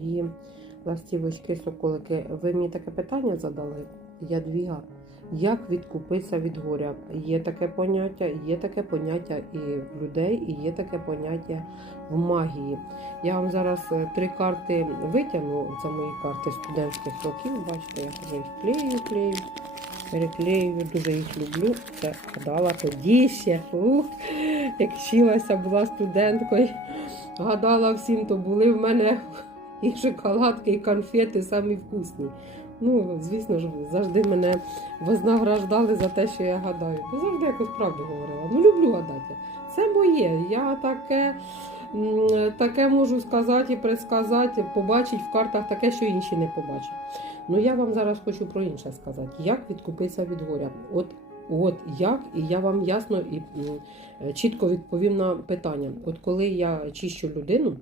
мої ластівочки, соколики, ви мені таке питання задали? Ядвіга. Як відкупитися від горя? Є таке поняття, є таке поняття і в людей, і є таке поняття в магії. Я вам зараз е, три карти витягну. Це мої карти студентських років. Бачите, я вже їх клею, клею, переклею, дуже їх люблю. Це гадала тоді ще. Ух, як вчилася, була студенткою. Гадала всім, то були в мене і шоколадки, і конфети самі вкусні. Ну, звісно ж, завжди мене вознаграждали за те, що я гадаю. Ну, завжди якось правду говорила. Ну, люблю гадати. Це моє. Я таке, таке можу сказати і предсказати, побачити в картах таке, що інші не побачать. Ну, я вам зараз хочу про інше сказати. Як відкупитися від горя? От, от як, і я вам ясно і чітко відповім на питання. От коли я чищу людину,